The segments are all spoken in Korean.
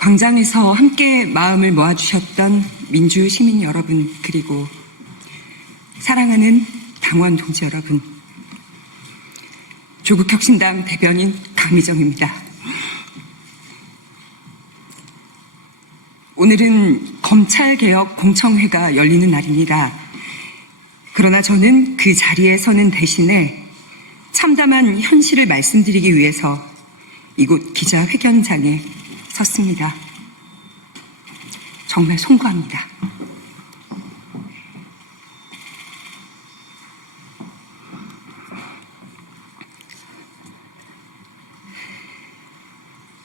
광장에서 함께 마음을 모아주셨던 민주 시민 여러분, 그리고 사랑하는 당원 동지 여러분, 조국혁신당 대변인 강미정입니다. 오늘은 검찰개혁 공청회가 열리는 날입니다. 그러나 저는 그 자리에 서는 대신에 참담한 현실을 말씀드리기 위해서 이곳 기자회견장에 섰습니다. 정말 송구합니다.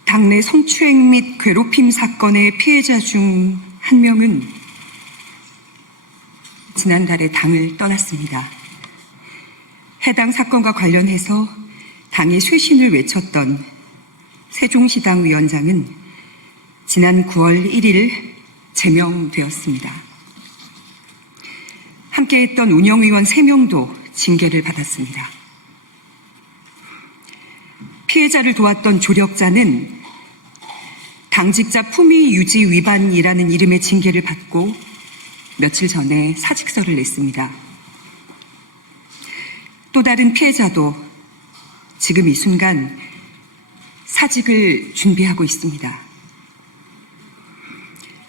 당내 성추행 및 괴롭힘 사건의 피해자 중 한 명은 지난달에 당을 떠났습니다. 해당 사건과 관련해서 당의 쇄신을 외쳤던 세종시당 위원장은 지난 9월 1일 제명되었습니다. 함께했던 운영위원 3명도 징계를 받았습니다. 피해자를 도왔던 조력자는 당직자 품위 유지 위반이라는 이름의 징계를 받고 며칠 전에 사직서를 냈습니다. 또 다른 피해자도 지금 이 순간 사직을 준비하고 있습니다.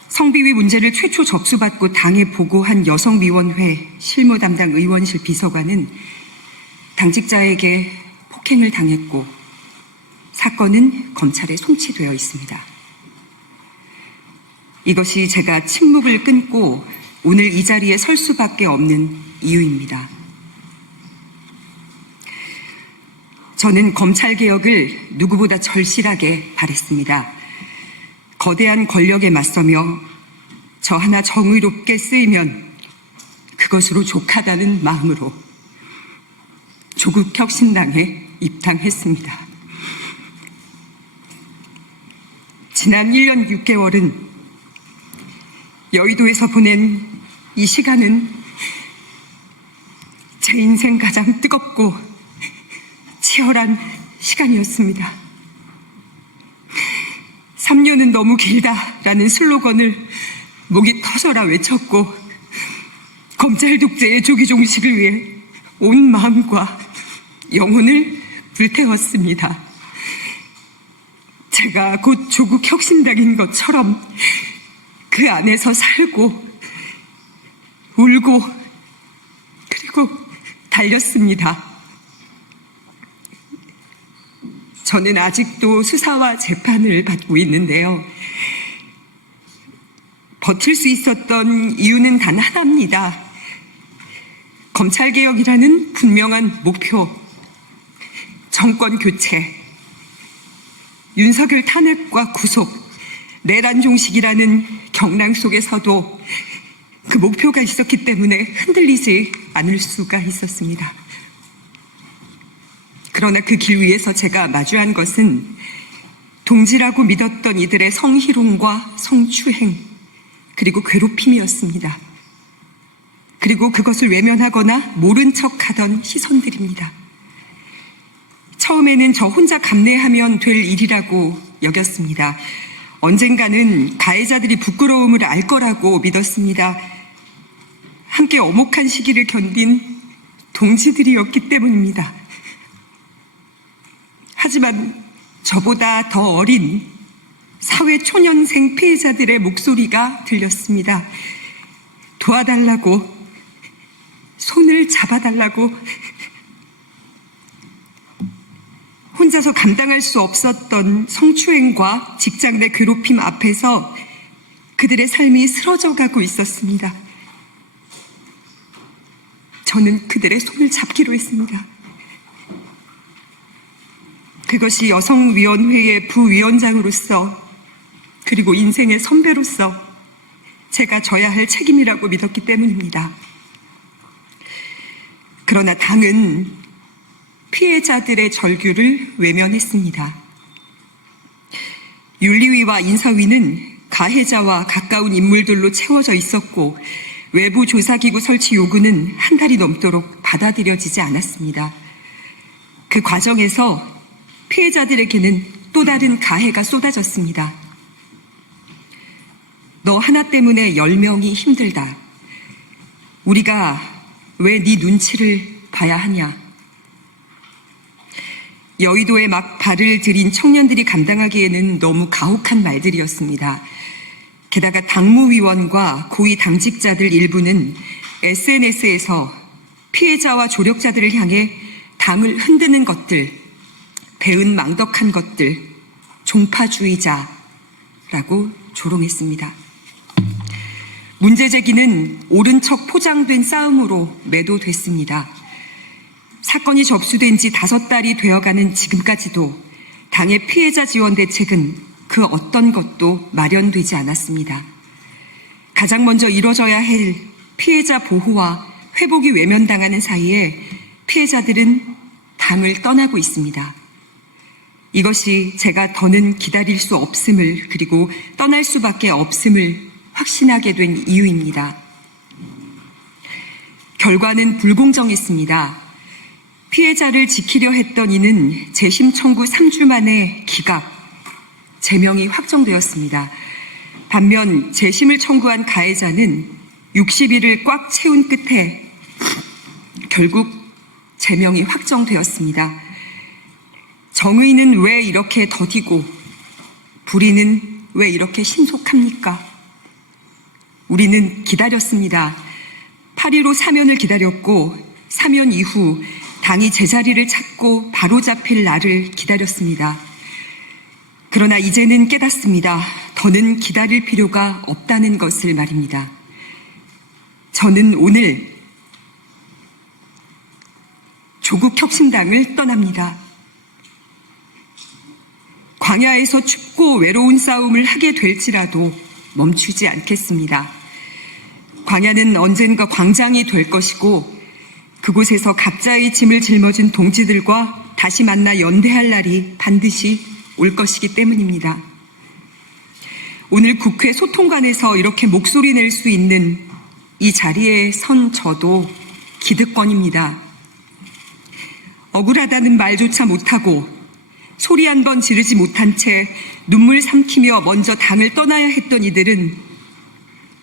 성비위 문제를 최초 접수받고 당에 보고한 여성위원회 실무 담당 의원실 비서관은 당직자에게 폭행을 당했고 사건은 검찰에 송치되어 있습니다. 이것이 제가 침묵을 끊고 오늘 이 자리에 설 수밖에 없는 이유입니다. 저는 검찰개혁을 누구보다 절실하게 바랬습니다. 거대한 권력에 맞서며 저 하나 정의롭게 쓰이면 그것으로 족하다는 마음으로 조국혁신당에 입당했습니다. 지난 1년 6개월은 여의도에서 보낸 이 시간은 제 인생 가장 뜨겁고 치열한 시간이었습니다. 3년은 너무 길다라는 슬로건을 목이 터져라 외쳤고 검찰 독재의 조기 종식을 위해 온 마음과 영혼을 불태웠습니다. 제가 곧 조국 혁신당인 것처럼 그 안에서 살고 울고 그리고 달렸습니다. 저는 아직도 수사와 재판을 받고 있는데요. 버틸 수 있었던 이유는 단 하나입니다. 검찰개혁이라는 분명한 목표, 정권 교체, 윤석열 탄핵과 구속, 내란 종식이라는 경랑 속에서도 그 목표가 있었기 때문에 흔들리지 않을 수가 있었습니다. 그러나 그 길 위에서 제가 마주한 것은 동지라고 믿었던 이들의 성희롱과 성추행, 그리고 괴롭힘이었습니다. 그리고 그것을 외면하거나 모른 척하던 시선들입니다. 처음에는 저 혼자 감내하면 될 일이라고 여겼습니다. 언젠가는 가해자들이 부끄러움을 알 거라고 믿었습니다. 함께 엄혹한 시기를 견딘 동지들이었기 때문입니다. 하지만 저보다 더 어린 사회 초년생 피해자들의 목소리가 들렸습니다. 도와달라고, 손을 잡아달라고, 혼자서 감당할 수 없었던 성추행과 직장 내 괴롭힘 앞에서 그들의 삶이 쓰러져 가고 있었습니다. 저는 그들의 손을 잡기로 했습니다. 그것이 여성위원회의 부위원장으로서 그리고 인생의 선배로서 제가 져야 할 책임이라고 믿었기 때문입니다. 그러나 당은 피해자들의 절규를 외면했습니다. 윤리위와 인사위는 가해자와 가까운 인물들로 채워져 있었고 외부 조사기구 설치 요구는 한 달이 넘도록 받아들여지지 않았습니다. 그 과정에서 피해자들에게는 또 다른 가해가 쏟아졌습니다. 너 하나 때문에 10명이 힘들다. 우리가 왜 네 눈치를 봐야 하냐. 여의도에 막 발을 들인 청년들이 감당하기에는 너무 가혹한 말들이었습니다. 게다가 당무위원과 고위 당직자들 일부는 SNS에서 피해자와 조력자들을 향해 당을 흔드는 것들, 배은망덕한 것들, 종파주의자라고 조롱했습니다. 문제 제기는 옳은 척 포장된 싸움으로 매도됐습니다. 사건이 접수된 지 5달이 되어가는 지금까지도 당의 피해자 지원 대책은 그 어떤 것도 마련되지 않았습니다. 가장 먼저 이뤄져야 할 피해자 보호와 회복이 외면당하는 사이에 피해자들은 당을 떠나고 있습니다. 이것이 제가 더는 기다릴 수 없음을, 그리고 떠날 수밖에 없음을 확신하게 된 이유입니다. 결과는 불공정했습니다. 피해자를 지키려 했던 이는 재심 청구 3주 만에 기각, 제명이 확정되었습니다. 반면 재심을 청구한 가해자는 60일을 꽉 채운 끝에 결국 제명이 확정되었습니다. 정의는 왜 이렇게 더디고 불의는 왜 이렇게 신속합니까? 우리는 기다렸습니다. 8.15 사면을 기다렸고 사면 이후 당이 제자리를 찾고 바로잡힐 날을 기다렸습니다. 그러나 이제는 깨닫습니다. 더는 기다릴 필요가 없다는 것을 말입니다. 저는 오늘 조국혁신당을 떠납니다. 광야에서 춥고 외로운 싸움을 하게 될지라도 멈추지 않겠습니다. 광야는 언젠가 광장이 될 것이고 그곳에서 각자의 짐을 짊어진 동지들과 다시 만나 연대할 날이 반드시 올 것이기 때문입니다. 오늘 국회 소통관에서 이렇게 목소리 낼 수 있는 이 자리에 선 저도 기득권입니다. 억울하다는 말조차 못하고 소리 한 번 지르지 못한 채 눈물 삼키며 먼저 당을 떠나야 했던 이들은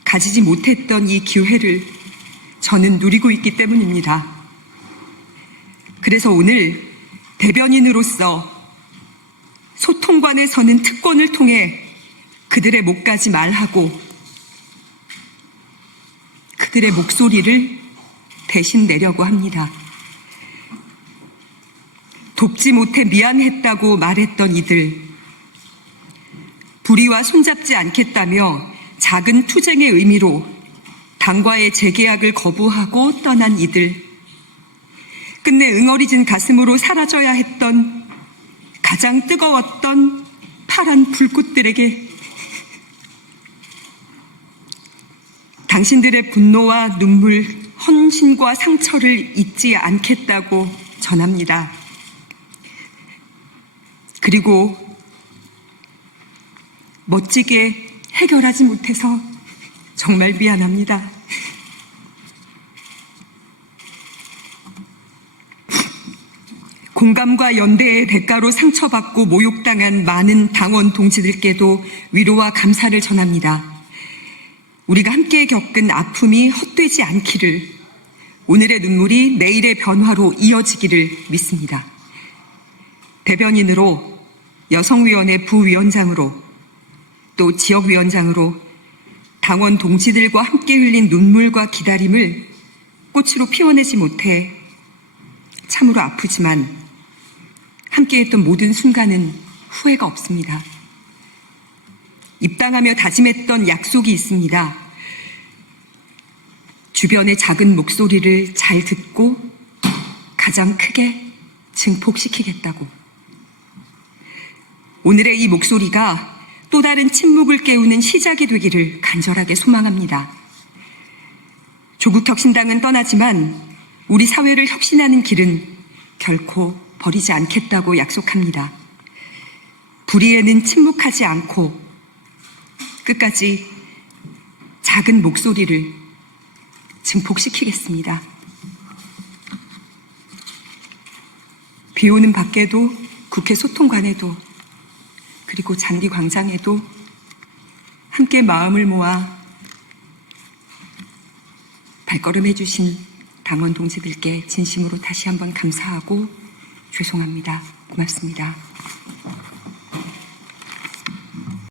가지지 못했던 이 기회를 저는 누리고 있기 때문입니다. 그래서 오늘 대변인으로서 소통관에 서는 특권을 통해 그들의 목까지 말하고 그들의 목소리를 대신 내려고 합니다. 돕지 못해 미안했다고 말했던 이들, 불의와 손잡지 않겠다며 작은 투쟁의 의미로 당과의 재계약을 거부하고 떠난 이들, 끝내 응어리진 가슴으로 사라져야 했던 가장 뜨거웠던 파란 불꽃들에게 당신들의 분노와 눈물, 헌신과 상처를 잊지 않겠다고 전합니다. 그리고 멋지게 해결하지 못해서 정말 미안합니다. 공감과 연대의 대가로 상처받고 모욕당한 많은 당원 동지들께도 위로와 감사를 전합니다. 우리가 함께 겪은 아픔이 헛되지 않기를, 오늘의 눈물이 내일의 변화로 이어지기를 믿습니다. 대변인으로, 여성위원회 부위원장으로, 또 지역위원장으로 당원 동지들과 함께 흘린 눈물과 기다림을 꽃으로 피워내지 못해 참으로 아프지만 함께했던 모든 순간은 후회가 없습니다. 입당하며 다짐했던 약속이 있습니다. 주변의 작은 목소리를 잘 듣고 가장 크게 증폭시키겠다고. 오늘의 이 목소리가 또 다른 침묵을 깨우는 시작이 되기를 간절하게 소망합니다. 조국혁신당은 떠나지만 우리 사회를 혁신하는 길은 결코 버리지 않겠다고 약속합니다. 불의에는 침묵하지 않고 끝까지 작은 목소리를 증폭시키겠습니다. 비 오는 밖에도, 국회 소통관에도, 그리고 잔디광장에도 함께 마음을 모아 발걸음해 주신 당원 동지들께 진심으로 다시 한번 감사하고 죄송합니다. 고맙습니다.